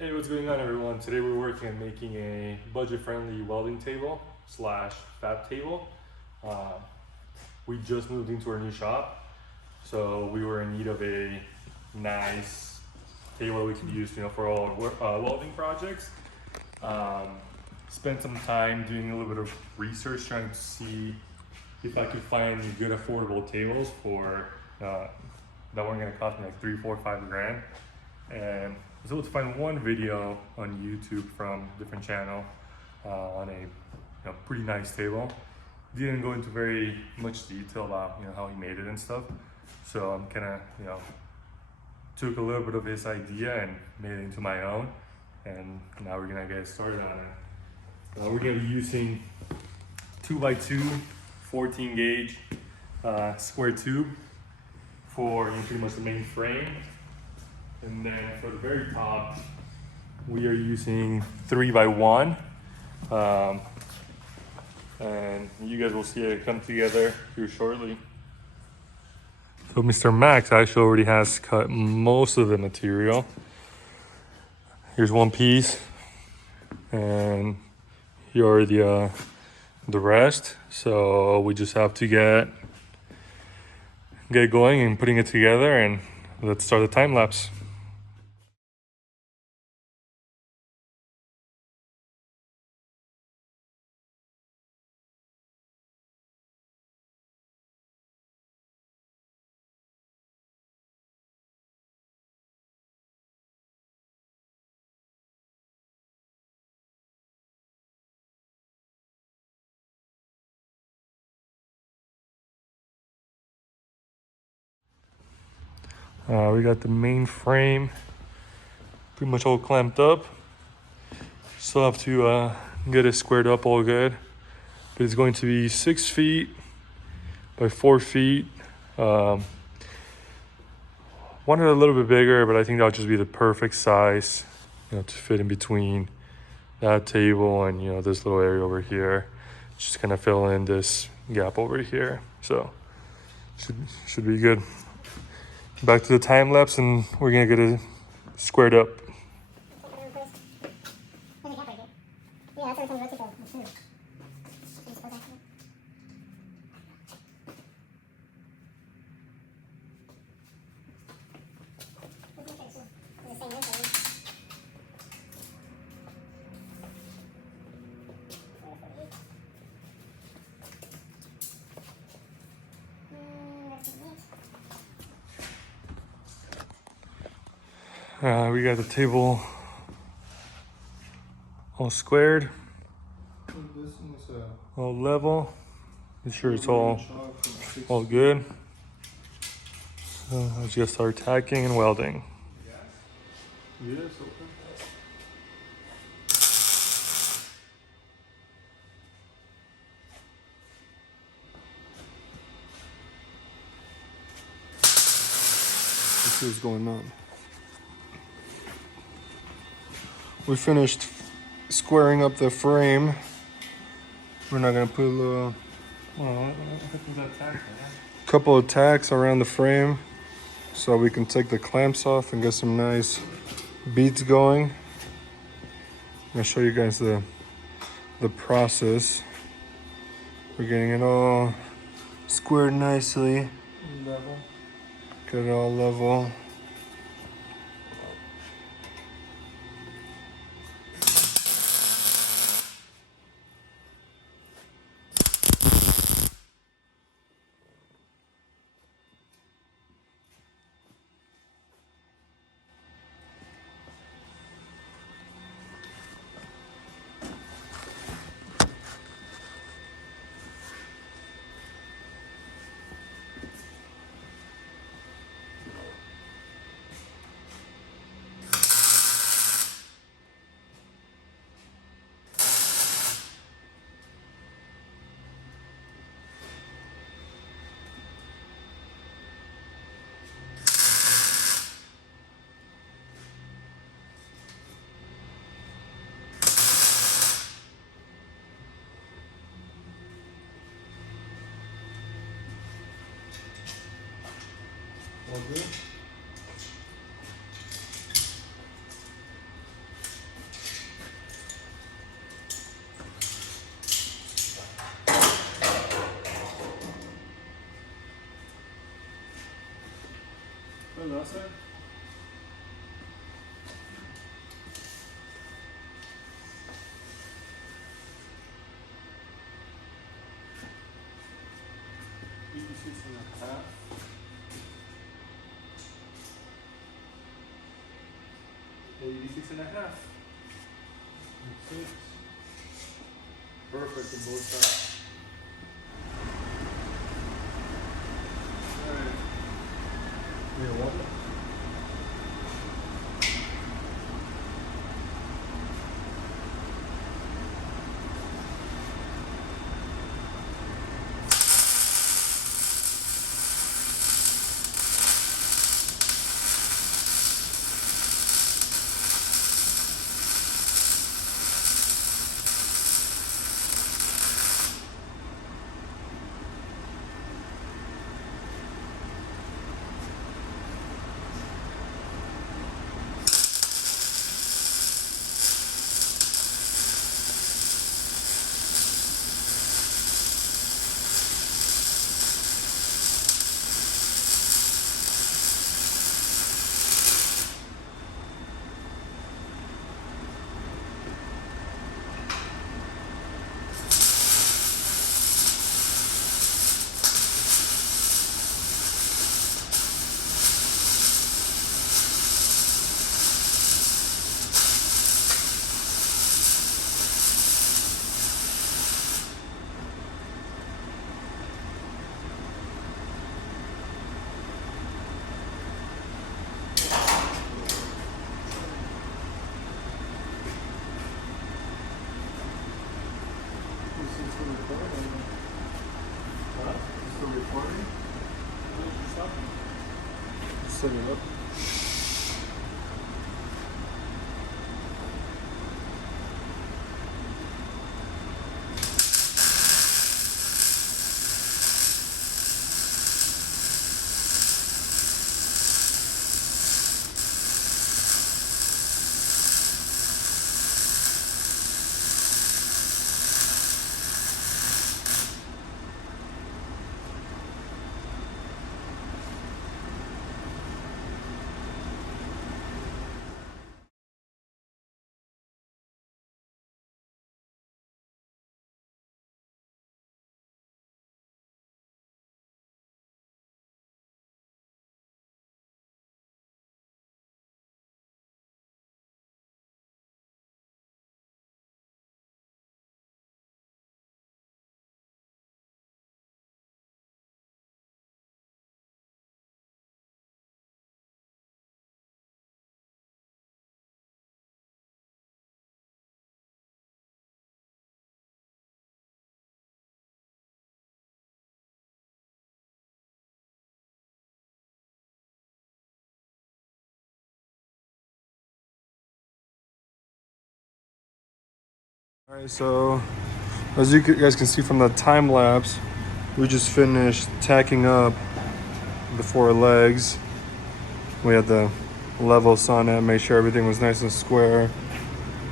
Hey, what's going on, everyone? Today we're working on making a budget-friendly welding table slash fab table. We just moved into our new shop, so we were in need of a nice table that we could use, for all our welding projects. Spent some time doing a little bit of research, trying to see if I could find good affordable tables for that weren't going to cost me like 3, 4, 5 grand. And I was able to find one video on YouTube from a different channel on a pretty nice table. Didn't go into very much detail about how he made it and stuff. So I'm kind of took a little bit of his idea and made it into my own. And now we're gonna get started on it. We're gonna be using 2x2 14 gauge square tube for pretty much the main frame. And then for the very top, we are using 3x1. And you guys will see it come together here shortly. So Mr. Max actually already has cut most of the material. Here's one piece, and here are the rest. So we just have to get going and putting it together, and let's start the time lapse. We got the main frame pretty much all clamped up. Still have to get it squared up all good. But it's going to be 6 feet by 4 feet. Wanted it a little bit bigger, but I think that'll just be the perfect size, to fit in between that table and this little area over here. Just kind of fill in this gap over here. So should be good. Back to the time lapse, and we're gonna get it squared up. We got the table all squared, all level. Make sure it's all good. So let's just start tacking and welding. Let's see what's going on. We finished squaring up the frame. We're not gonna put a couple of tacks around the frame so we can take the clamps off and get some nice beads going. I'm gonna show you guys the process. We're getting it all squared nicely. Level. Get it all level. All good. that side? 86.5. 86.5. That's it. Perfect on both sides. Alright. You're welcome. Set it up. All right, so as you guys can see from the time lapse, we just finished tacking up the 4 legs. We had the level sonnet, make sure everything was nice and square.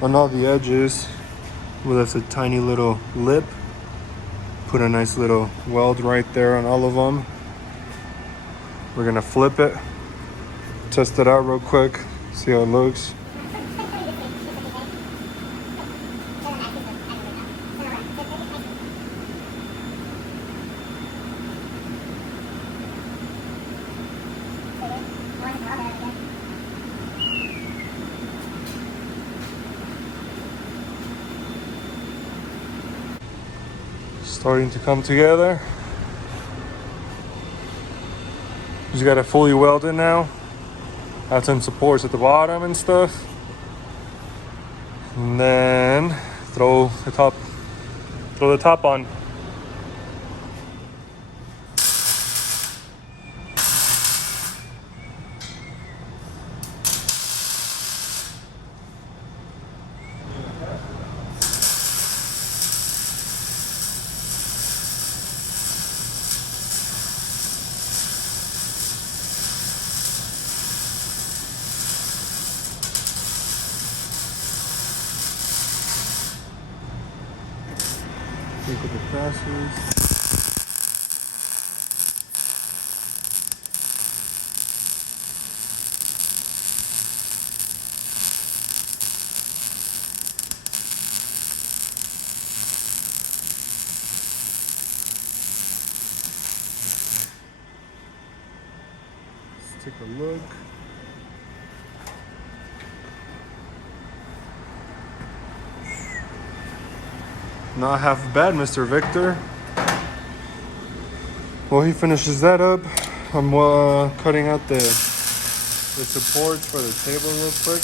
On all the edges, we left a tiny little lip. Put a nice little weld right there on all of them. We're gonna flip it, test it out real quick, see how it looks. Starting to come together. Just got it fully welded now. Add some supports at the bottom and stuff. And then throw the top on. Think with the passes. take a look. Not half bad, Mr. Victor. Well, he finishes that up. I'm cutting out the supports for the table real quick.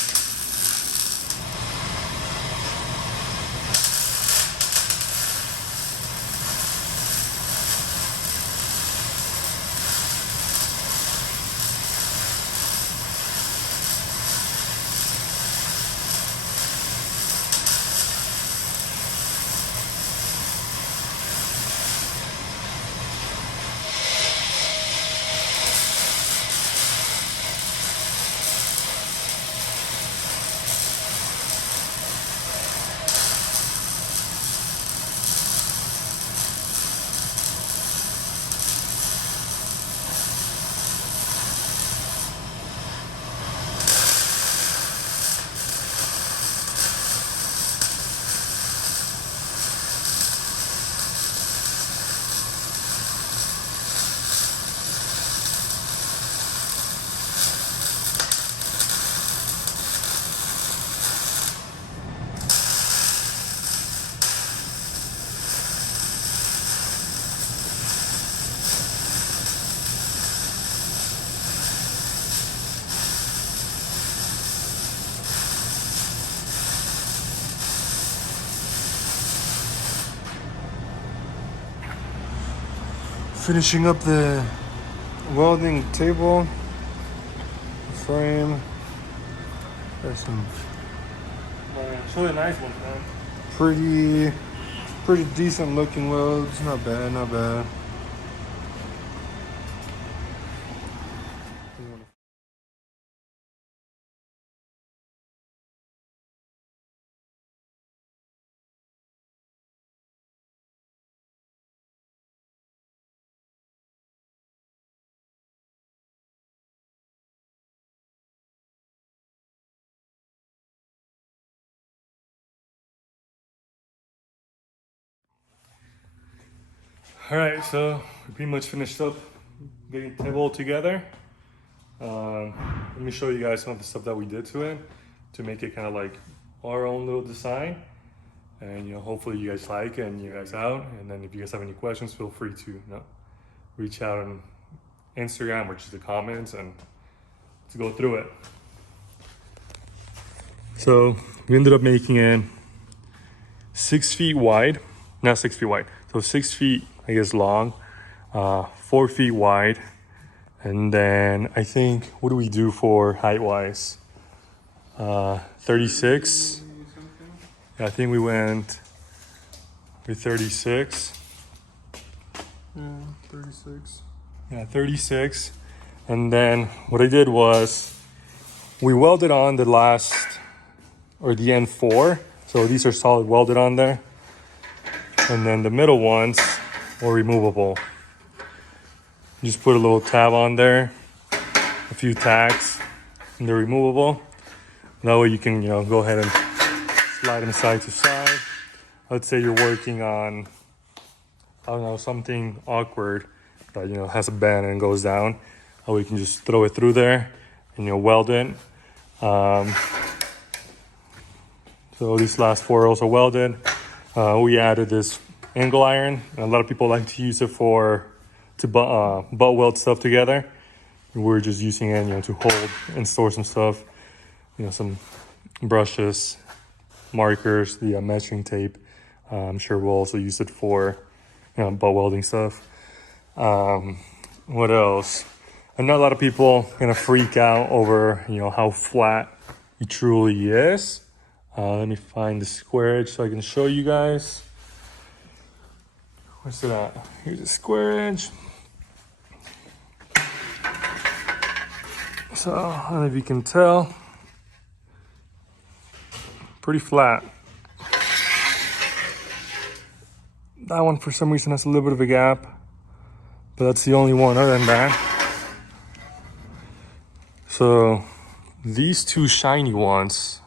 Finishing up the welding table, frame. There's some Show the nice one, man. pretty decent looking welds. Not bad, not bad. All right, so we pretty much finished up getting the table together. Let me show you guys some of the stuff that we did to it to make it kind of like our own little design. And hopefully you guys like it and you guys out. And then if you guys have any questions, feel free to reach out on Instagram or just the comments and to go through it. So we ended up making it 6 feet wide, not 6 feet wide. So 6 feet, I guess, long, 4 feet wide. And then I think, what do we do for height wise? 36. Yeah, I think we went with 36. Yeah, 36. Yeah, 36. And then what I did was we welded on the the end 4. So these are solid welded on there. And then the middle ones were removable. Just put a little tab on there, a few tacks, and they're removable. That way you can, go ahead and slide them side to side. Let's say you're working on, I don't know, something awkward that, has a bend and goes down. That way you can just throw it through there and, weld it. So these last 4 are also welded. We added this angle iron. A lot of people like to use it to butt weld stuff together. We're just using it, to hold and store some stuff. Some brushes, markers, the measuring tape. I'm sure we'll also use it for, butt welding stuff. What else? I know a lot of people gonna freak out over, how flat it truly is. Let me find the square edge so I can show you guys. Where's it at? Here's the square edge. So, I don't know if you can tell. Pretty flat. That one, for some reason, has a little bit of a gap. But that's the only one. Other than that. So, these 2 shiny ones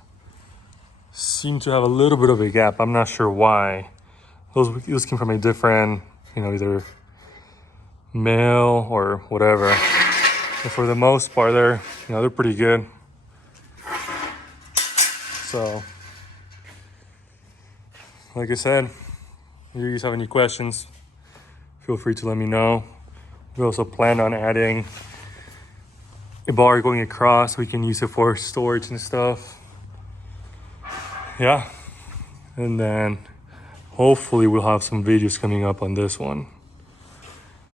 seem to have a little bit of a gap. I'm not sure why. Those came from a different, either mail or whatever. But for the most part, they're pretty good. So, like I said, if you guys have any questions, feel free to let me know. We also plan on adding a bar going across. We can use it for storage and stuff. Yeah. And then hopefully we'll have some videos coming up on this one.